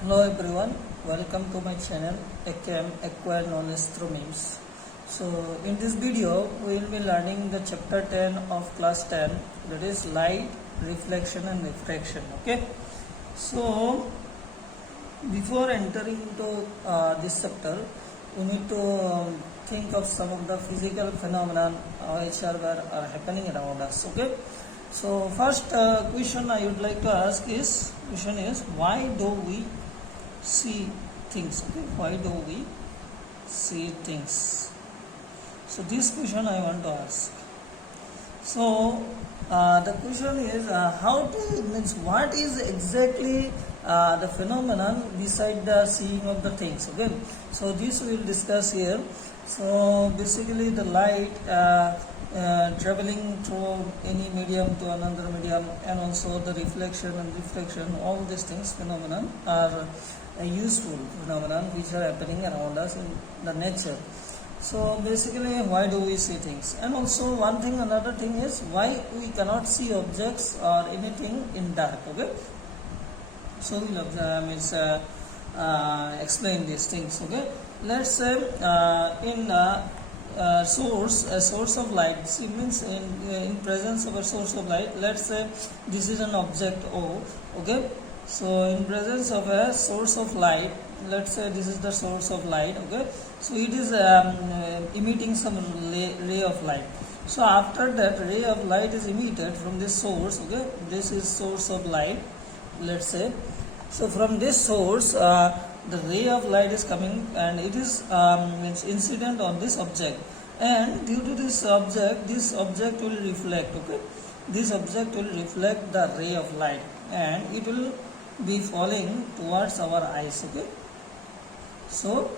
Hello everyone, welcome to my channel AKM Acquire Knowledge Through Memes. So in this video we will be learning the chapter 10 of class 10, that is light, reflection and refraction. Okay, so before entering into this chapter we need to think of some of the physical phenomena which are happening around us. Okay, so first question I would like to ask is why do we see things? Okay, why do we see things? So this question I want to ask. So the question is how to means what is exactly the phenomenon beside the seeing of the things. Okay, so this we will discuss here. So basically the light traveling through any medium to another medium, and also the reflection and refraction, all these things phenomenon are a useful phenomenon which are happening around us in the nature. So basically why do we see things, and also another thing is why we cannot see objects or anything in dark. Okay, so we'll explain these things. Okay, let's say in a source of light. See, means in presence of a source of light. Let's say this is an object O. Okay, so in presence of a source of light, let's say this is the source of light. Okay, so it is emitting some ray of light. So after that ray of light is emitted from this source. Okay, this is source of light, let's say. So from this source the ray of light is coming, and it is incident on this object, and due to this object will reflect. Okay, this object will reflect the ray of light, and it will be falling towards our eyes. Okay, so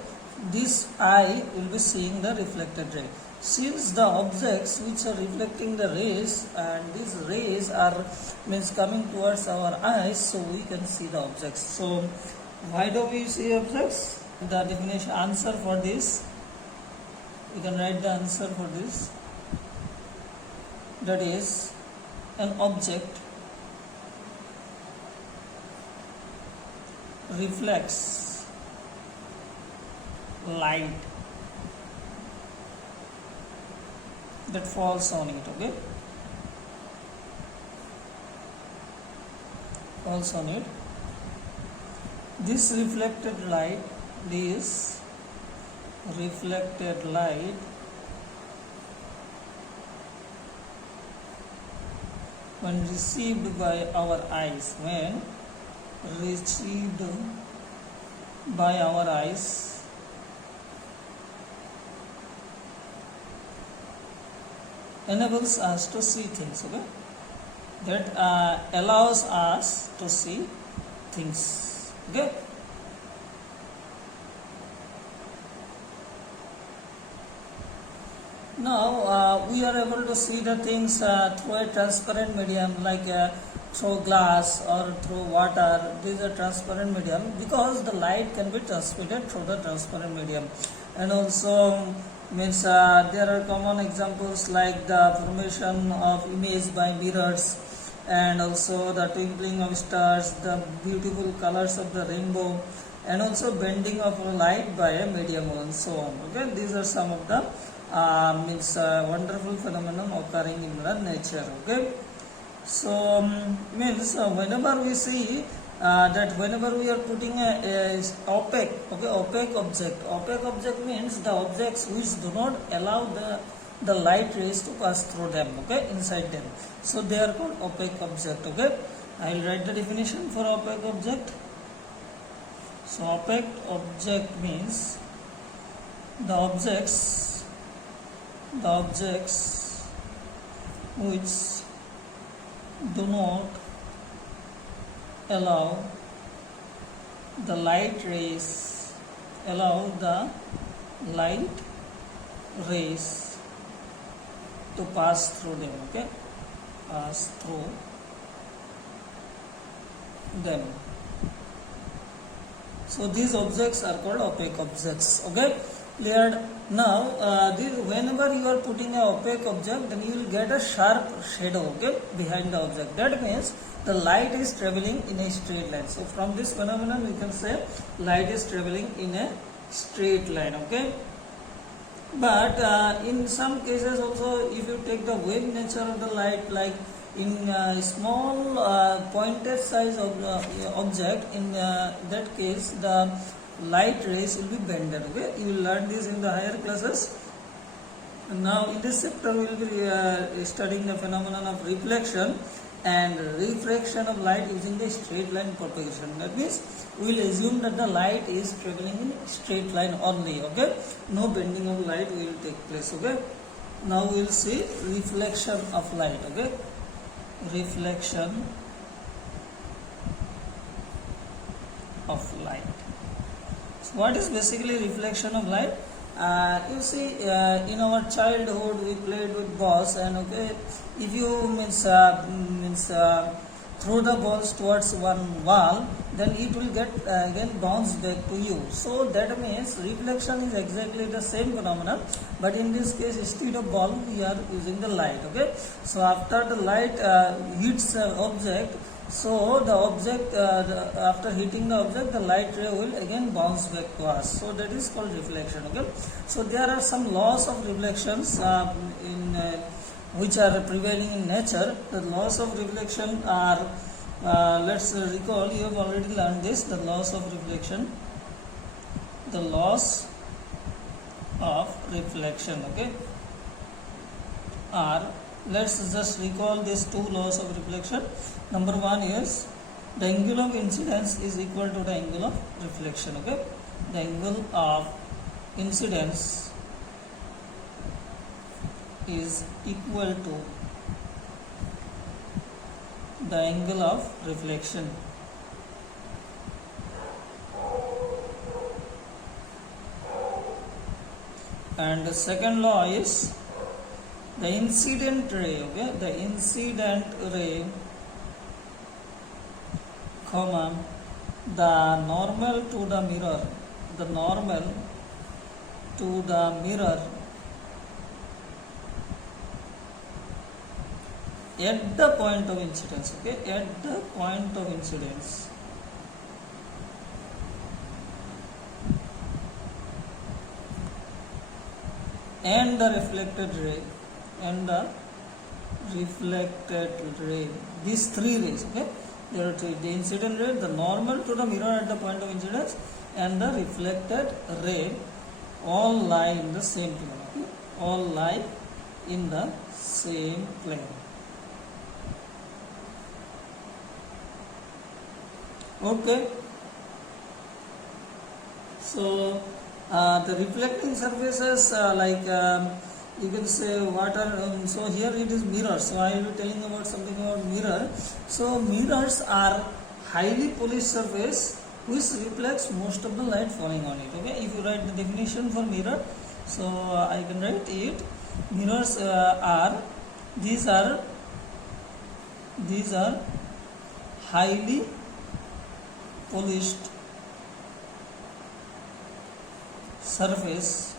this eye will be seeing the reflected ray. Since the objects which are reflecting the rays, and these rays are coming towards our eyes, so we can see the objects. So why do we see objects? The definition answer for this, you can write the answer for this, that is an object reflects light that falls on it. Okay, falls on it. This reflected light when received by our eyes, enables us to see things. Okay, that allows us to see things. Okay, now we are able to see the things through a transparent medium, like through glass or through water. These are transparent medium because the light can be transmitted through the transparent medium. And also there are common examples like the formation of image by mirrors, and also the twinkling of stars, the beautiful colors of the rainbow, and also bending of light by a medium, and so on. Okay, these are some of the wonderful phenomenon occurring in the nature. Okay, so whenever we see that whenever we are putting a opaque object means the objects which do not allow the light rays to pass through them, okay, inside them, so they are called opaque object. Okay, I will write the definition for opaque object. So opaque object means the objects which do not allow the light rays to pass through them. Okay, pass through them. So these objects are called opaque objects. Okay, Cleared? Now this, whenever you are putting a opaque object, then you will get a sharp shadow, okay, behind the object. That means the light is traveling in a straight line. So from this phenomenon we can say light is traveling in a straight line, okay. But in some cases also, if you take the wave nature of the light, like in small pointed size of object, in that case the light rays will be bended, okay. You will learn this in the higher classes. Now in this chapter we will be studying the phenomenon of reflection and refraction of light using the straight line propagation. That means we will assume that the light is traveling in straight line only, okay. No bending of light will take place, okay. Now we will see reflection of light, okay. Reflection of light. So what is basically reflection of light? You see, in our childhood we played with balls, and okay, if you throw the balls towards one wall, then it will get again bounce back to you. So that means reflection is exactly the same phenomenon, but in this case instead of ball we are using the light, okay. So after the light hits the object, so the object after hitting the object, the light ray will again bounce back to us. So that is called reflection, okay. So there are some laws of reflections in which are prevailing in nature. The laws of reflection are, let's recall, you have already learned this. The laws of reflection, the laws of reflection, okay, are, let's just recall these two laws of reflection. Number one is the angle of incidence is equal to the angle of reflection, okay. The angle of incidence is equal to the angle of reflection. And the second law is the incident ray, okay, the incident ray, comma, the normal to the mirror, the normal to the mirror at the point of incidence, okay, at the point of incidence, and the reflected ray, and the reflected ray, these three rays, okay. There are three: the incident ray, the normal to the mirror at the point of incidence, and the reflected ray, all lie in the same plane, okay? All lie in the same plane. Okay. So the reflecting surfaces, you can say what are, so here it is mirror. So I will be telling about something about mirror. So mirrors are highly polished surface which reflects most of the light falling on it, okay. If you write the definition for mirror, so I can write it. Mirrors are highly polished surface,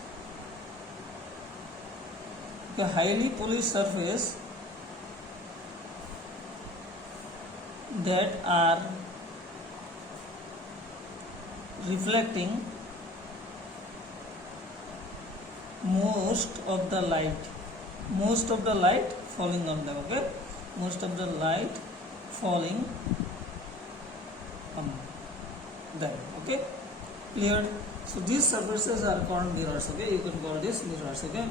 okay, highly polished surface that are reflecting most of the light falling on them, okay, most of the light falling on them, okay, clear. So these surfaces are called mirrors, okay, you can call this mirrors, okay.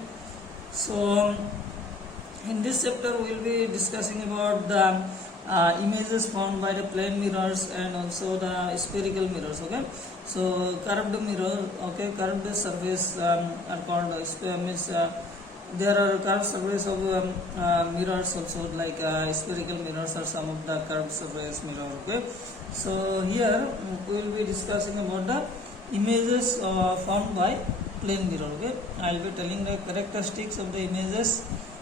So in this chapter we will be discussing about the images formed by the plane mirrors and also the spherical mirrors, okay. So curved mirror, okay, curved surface are called there are curved surface of mirrors also, like spherical mirrors are some of the curved surface mirror, okay. So here we will be discussing about the images formed by plane mirror, okay. I will be telling the characteristics of the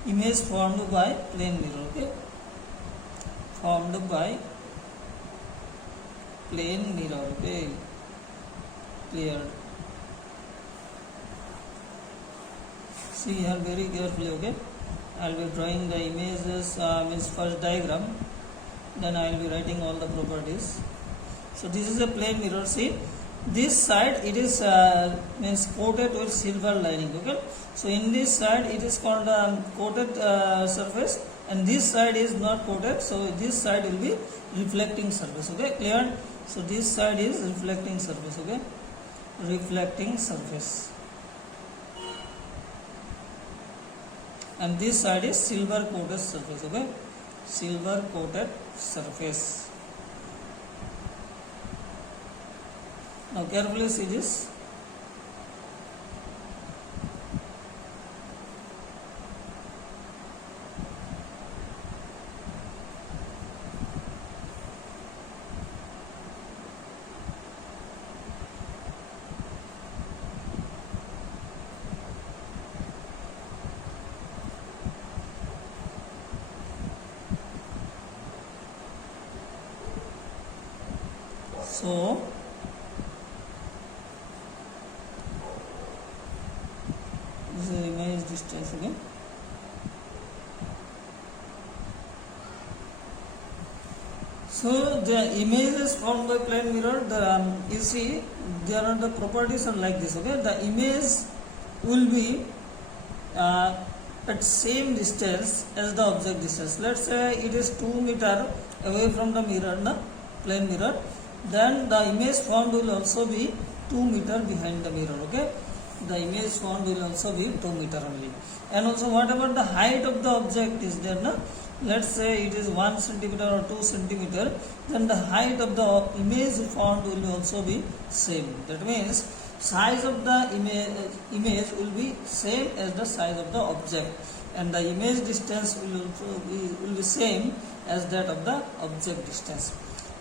image formed by plane mirror, okay, formed by plane mirror, okay, clear. see here very carefully. Okay, I'll be drawing the images, means first diagram, then I will be writing all the properties. So this is a plane mirror. See, this side it is means coated with silver lining. Okay, so in this side it is called coated surface, and this side is not coated, so this side will be reflecting surface. Okay, clear? So this side is reflecting surface. Okay, reflecting surface, and this side is silver coated surface. Okay, silver coated surface. Now carefully see this. So this is the image distance again. So the images formed by plane mirror, you see there are the properties are like this. Okay, the image will be at same distance as the object distance. Let's say it is 2 meter away from the mirror, the plane mirror. Then the image formed will also be 2 meter behind the mirror. Okay, the image formed will also be 2 meter only. And also whatever the height of the object is there, na? Let's say it is 1 centimeter or 2 centimeter, then the height of the image formed will also be same. That means size of the image will be same as the size of the object, and the image distance will also be same as that of the object distance.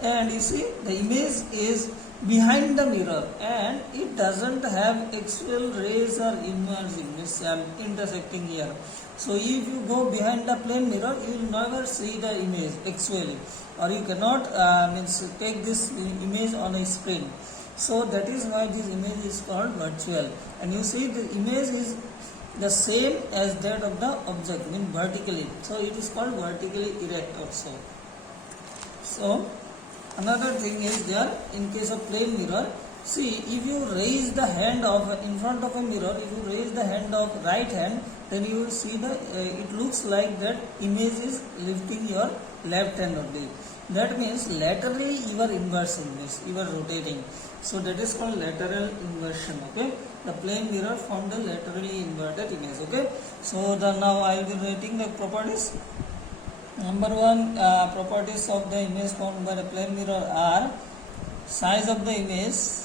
And you see the image is behind the mirror, and it doesn't have actual rays or emerging, means intersecting here. So if you go behind the plane mirror, you will never see the image actually, or you cannot means take this image on a screen. So that is why this image is called virtual. And you see the image is the same as that of the object, means vertically. So it is called vertically erect also. So another thing is there in case of plane mirror. See, if you raise the hand of in front of a mirror, if you raise the hand of right hand, then you will see the it looks like that image is lifting your left hand only. That means laterally you are inversing this, you are rotating. So that is called lateral inversion. Okay, the plane mirror formed the laterally inverted image. Okay, so now I will be writing the properties. Number one, properties of the image formed by the plane mirror are size of the image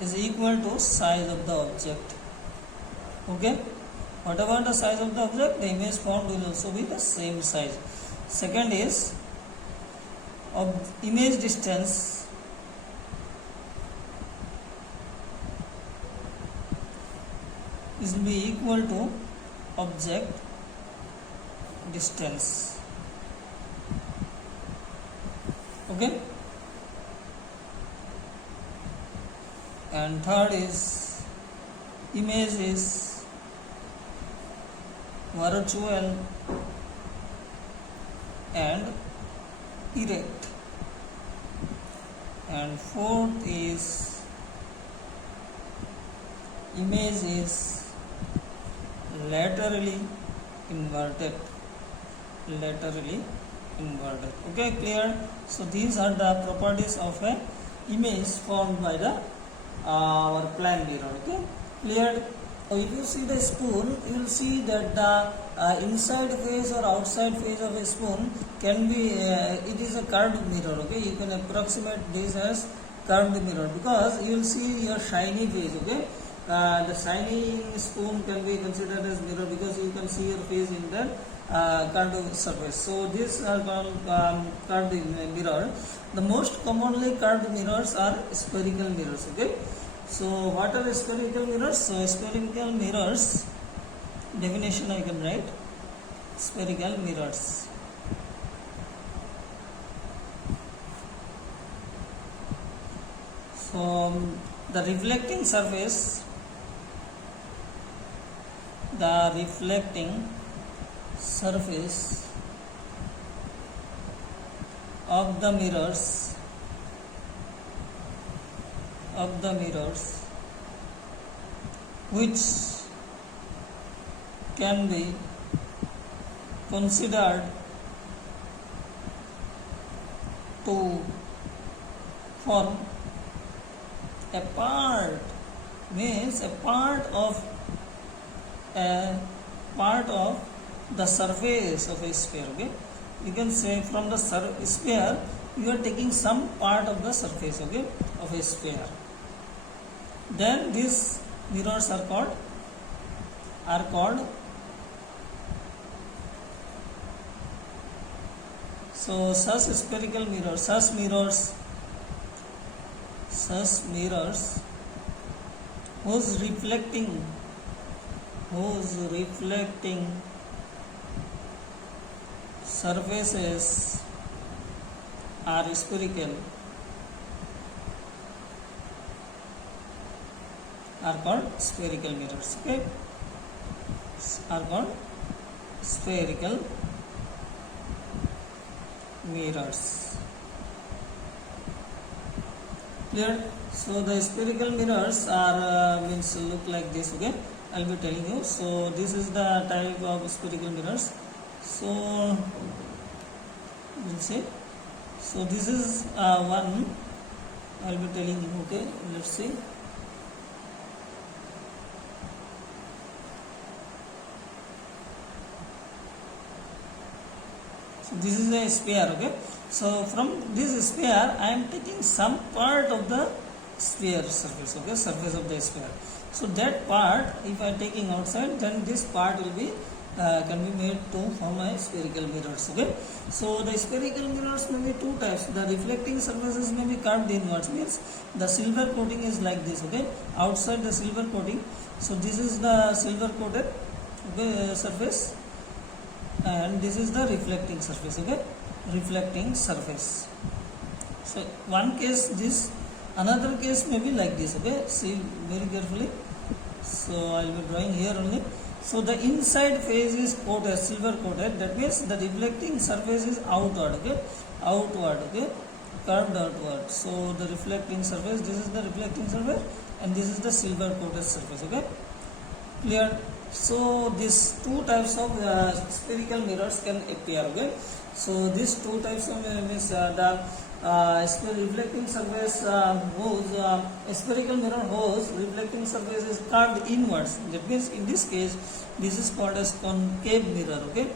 is equal to size of the object. Okay, whatever the size of the object, the image formed will also be the same size. Second is image distance is will be equal to object distance. Okay, and third is image is virtual and erect, and fourth is image is laterally inverted. Okay, clear? So these are the properties of a image formed by the our plane mirror. Okay, clear? So if you see the spoon, you will see that the inside face or outside face of a spoon can be it is a curved mirror. Okay, you can approximate this as curved mirror because you will see your shiny face. Okay, the shiny spoon can be considered as mirror because you can see your face in the curved surface. So these are called curved mirror. The most commonly curved mirrors are spherical mirrors. Okay, so what are spherical mirrors? So spherical mirrors definition I can write. Spherical mirrors. So the reflecting surface of the mirrors which can be considered to form a part, means a part of the surface of a sphere. Okay, you can say from the sphere you are taking some part of the surface, okay, of a sphere. Then these mirrors are called so such spherical mirrors, such mirrors whose reflecting surfaces are spherical are called spherical mirrors. Okay, are called spherical mirrors. Clear? So the spherical mirrors are means look like this. Okay, I'll be telling you. So this is the type of spherical mirrors. So we'll see. So this is one I'll be telling you. Okay, let's see. So this is a sphere. Okay, so from this sphere I am taking some part of the sphere surface. Okay, surface of the sphere. So that part if I am taking outside, then this part will be can be made to form a spherical mirrors. Okay, so the spherical mirrors may be two types. The reflecting surfaces may be curved inwards, means the silver coating is like this. Okay, outside the silver coating. So this is the silver coated, okay, surface, and this is the reflecting surface. Okay, reflecting surface. So one case this, another case may be like this. Okay, see very carefully. So I will be drawing here only. So the inside face is coated, silver coated. That means the reflecting surface is outward. Okay, outward. Okay, curved outward. So the reflecting surface, this is the reflecting surface, and this is the silver coated surface. Okay, clear? So these two types of spherical mirrors can appear. Okay, so these two types of means the reflecting surface whose spherical mirror whose reflecting surface is curved inwards. That means in this case this is called as concave mirror. Okay,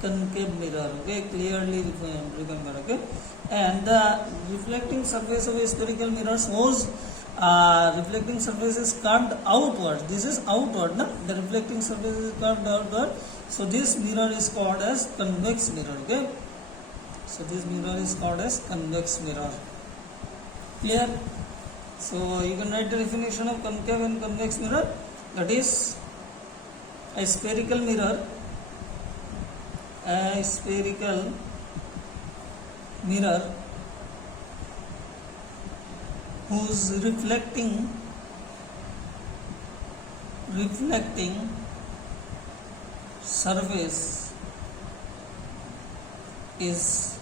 concave mirror. Okay, clearly remember. Okay, and the reflecting surface of a spherical mirrors whose reflecting surface is curved outward. This is outward, na? The reflecting surface is curved outward. So this mirror is called as convex mirror. Okay, so this mirror is called as convex mirror. Clear? So you can write the definition of concave and convex mirror. That is a spherical mirror. A spherical mirror whose reflecting surface is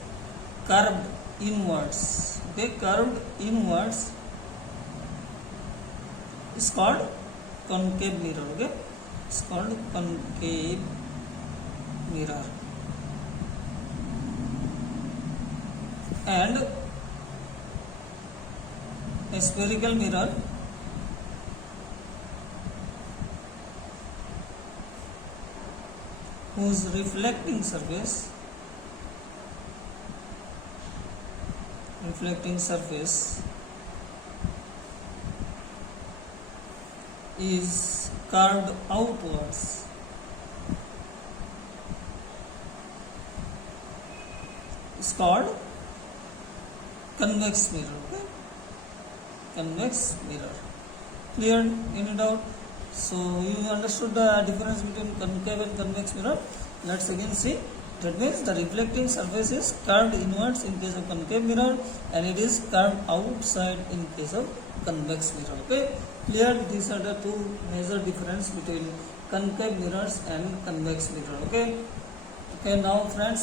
curved inwards. Okay, curved inwards is called concave mirror. Okay, it's called concave mirror. And a spherical mirror whose reflecting surface is curved outwards is called convex mirror. Okay? Convex mirror. Clear? Any doubt? So you understood the difference between concave and convex mirror. Let's again see. That means the reflecting surface is curved inwards in case of concave mirror, and it is curved outside in case of convex mirror. Okay, clear? These are the two major difference between concave mirrors and convex mirror. Okay, now friends,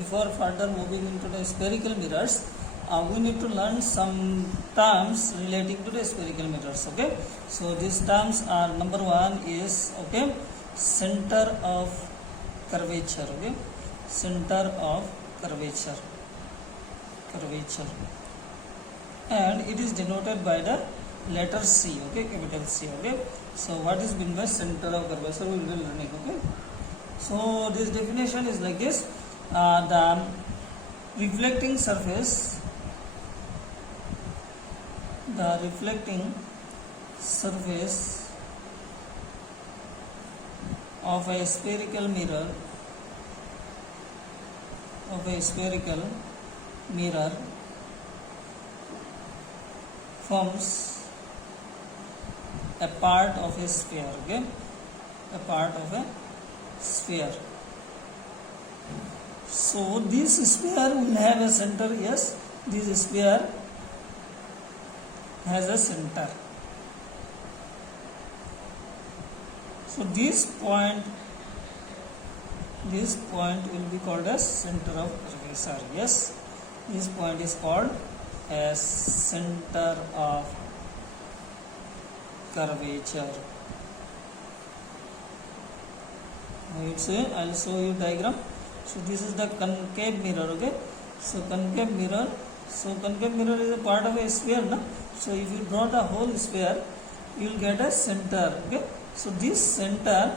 before further moving into the spherical mirrors, we need to learn some terms relating to the spherical mirrors. Okay, so these terms are, number one is, okay, center of curvature. Okay, center of curvature, and it is denoted by the letter C. Okay, capital C. Okay, so what is meant by center of curvature, we will learn it. Okay, so this definition is like this: the reflecting surface of a spherical mirror forms a part of a sphere. Okay, a part of a sphere. So this sphere will have a center. Yes, this sphere has a center. So this point will be called as center of curvature. Yes, this point is called as center of curvature. I'll show you diagram. So this is the concave mirror. Okay, so concave mirror is a part of a sphere, no? So if you draw the whole sphere, you will get a center. Okay, so this center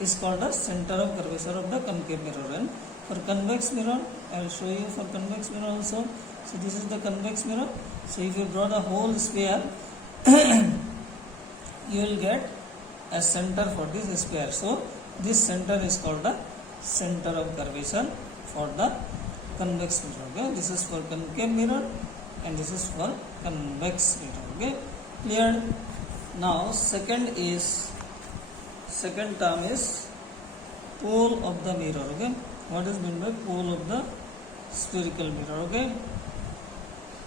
is called the center of curvature of the concave mirror. And for convex mirror, I will show you for convex mirror also. So this is the convex mirror. So if you draw the whole sphere, you will get a center for this sphere. So this center is called the center of curvature for the convex mirror. Okay, this is for concave mirror and this is for convex mirror. Okay, clear? Now second term is pole of the mirror. Okay, what is meant by pole of the spherical mirror? Okay,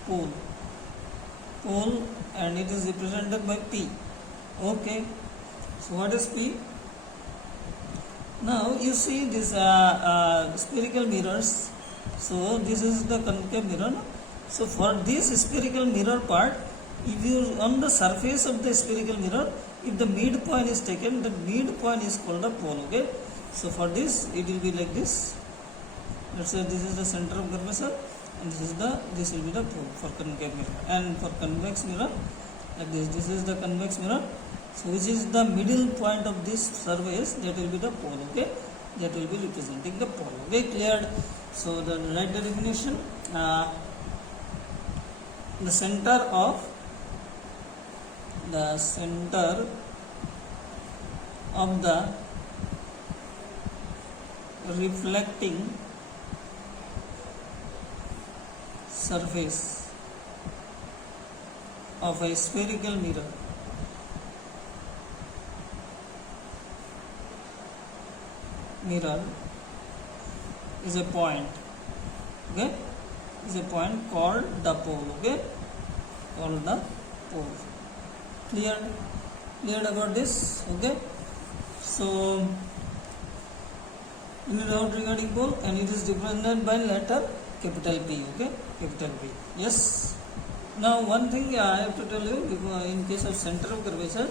pole, and it is represented by P. Okay, so what is P? Now you see this spherical mirrors. So this is the concave mirror. So for this spherical mirror part, if you on the surface of the spherical mirror, if the midpoint is taken, the midpoint is called a pole. Okay, so for this it will be like this. Let's say this is the center of curvature, and this will be the pole for concave mirror. And for convex mirror, like this. This is the convex mirror. So which is the middle point of this surface, that will be the pole. Okay, that will be representing the pole. Okay, cleared? So the write the definition. The center of the reflecting surface of a spherical mirror is a point. Okay, is a point called the pole. Okay, called the pole. Cleared about this? Okay, so you know regarding pole, and it is represented by letter capital P. Okay, capital P. Yes. Now one thing I have to tell you, in case of center of curvature,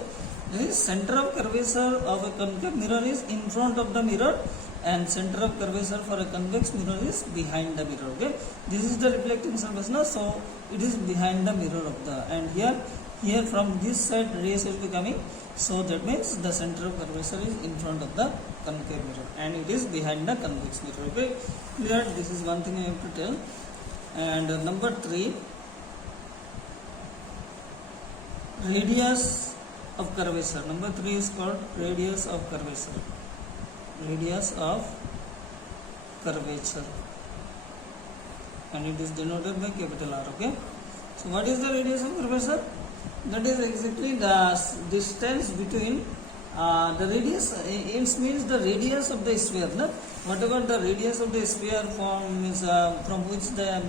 the center of curvature of a concave mirror is in front of the mirror, and center of curvature for a convex mirror is behind the mirror. Okay, this is the reflecting surface now, so it is behind the mirror of the, and here from this side rays will be coming, so that means the center of curvature is in front of the concave mirror and it is behind the convex mirror. Okay, clear? This is one thing I have to tell. And number 3, radius of curvature. Number 3 is called radius of curvature. Radius of curvature, and it is denoted by capital R. Okay, so what is the radius of curvature? That is exactly the distance between the radius. It means the radius of the sphere. No? Whatever the radius of the sphere from which the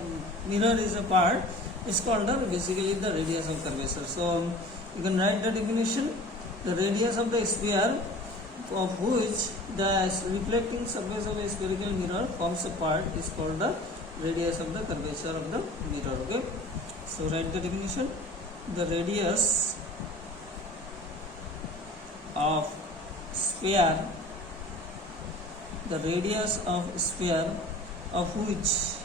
mirror is a part, is called basically the radius of curvature. So you can write the definition. The radius of the sphere of which the reflecting surface of a spherical mirror forms a part is called the radius of the curvature of the mirror. Okay, so write the definition. The radius of sphere, the radius of sphere of which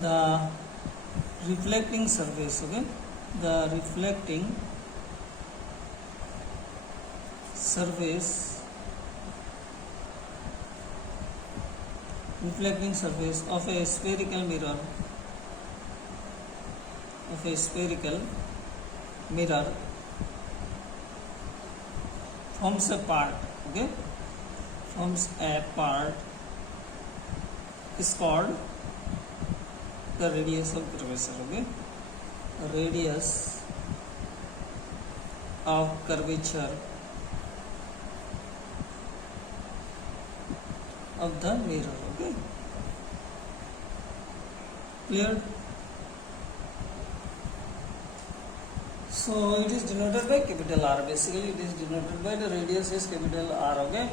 the reflecting surface, okay, the reflecting surface of a spherical mirror forms a part, okay, forms a part is called the radius of curvature. Okay, radius of curvature of the mirror. Okay, clear? So it is denoted by capital R. Basically it is denoted by the radius is capital R. Okay,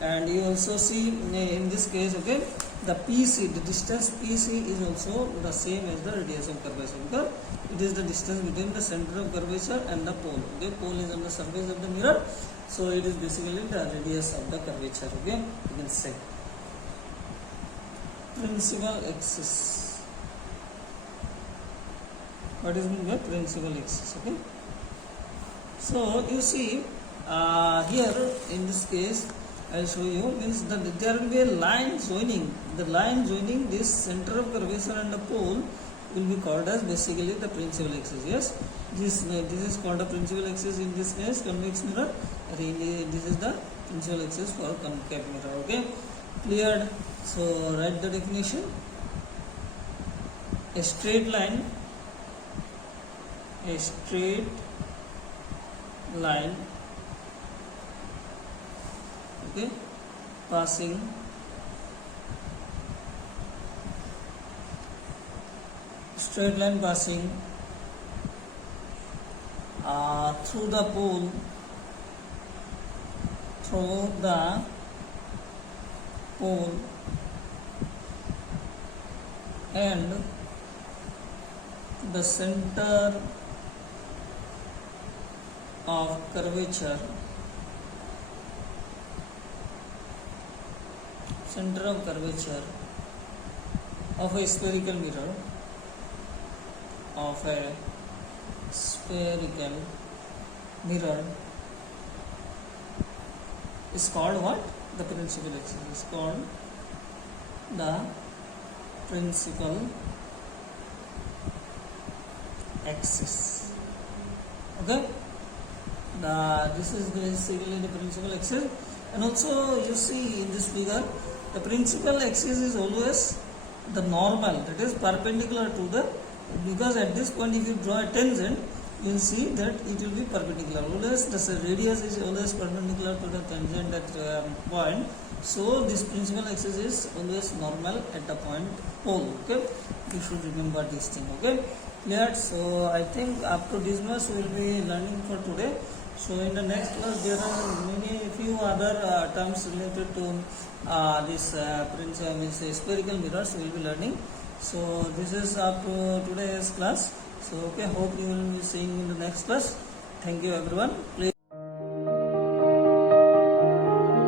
and you also see in this case, okay, the PC, the distance PC is also the same as the radius of curvature, because it is the distance between the center of curvature and the pole. Okay, pole is on the surface of the mirror, so it is basically the radius of the curvature. Okay, you can say principal axis. What is meant by principal axis? Okay, so you see here in this case I'll show you, means that there will be a line joining, the line joining this center of curvature and the pole will be called as basically the principal axis. Yes, this is called the principal axis in this case convex mirror. Really, this is the principal axis for concave mirror. Okay, cleared? So write the definition. A straight line okay, passing through the pole and the center of curvature of a spherical mirror is called what? The principal axis is called the principal axis. Okay, this is basically the principal axis. And also you see in this figure, the principal axis is always the normal, that is perpendicular to the, because at this point if you draw a tangent, you will see that it will be perpendicular. Always the radius is always perpendicular to the tangent at point. So this principal axis is always normal at the point pole. Okay, you should remember this thing. Okay, clear? So I think up to this much we will be learning for today. So in the next class there are few other terms related to this spherical mirrors we will be learning. So this is up to today's class. So okay, hope you will be seeing in the next class. Thank you everyone. Please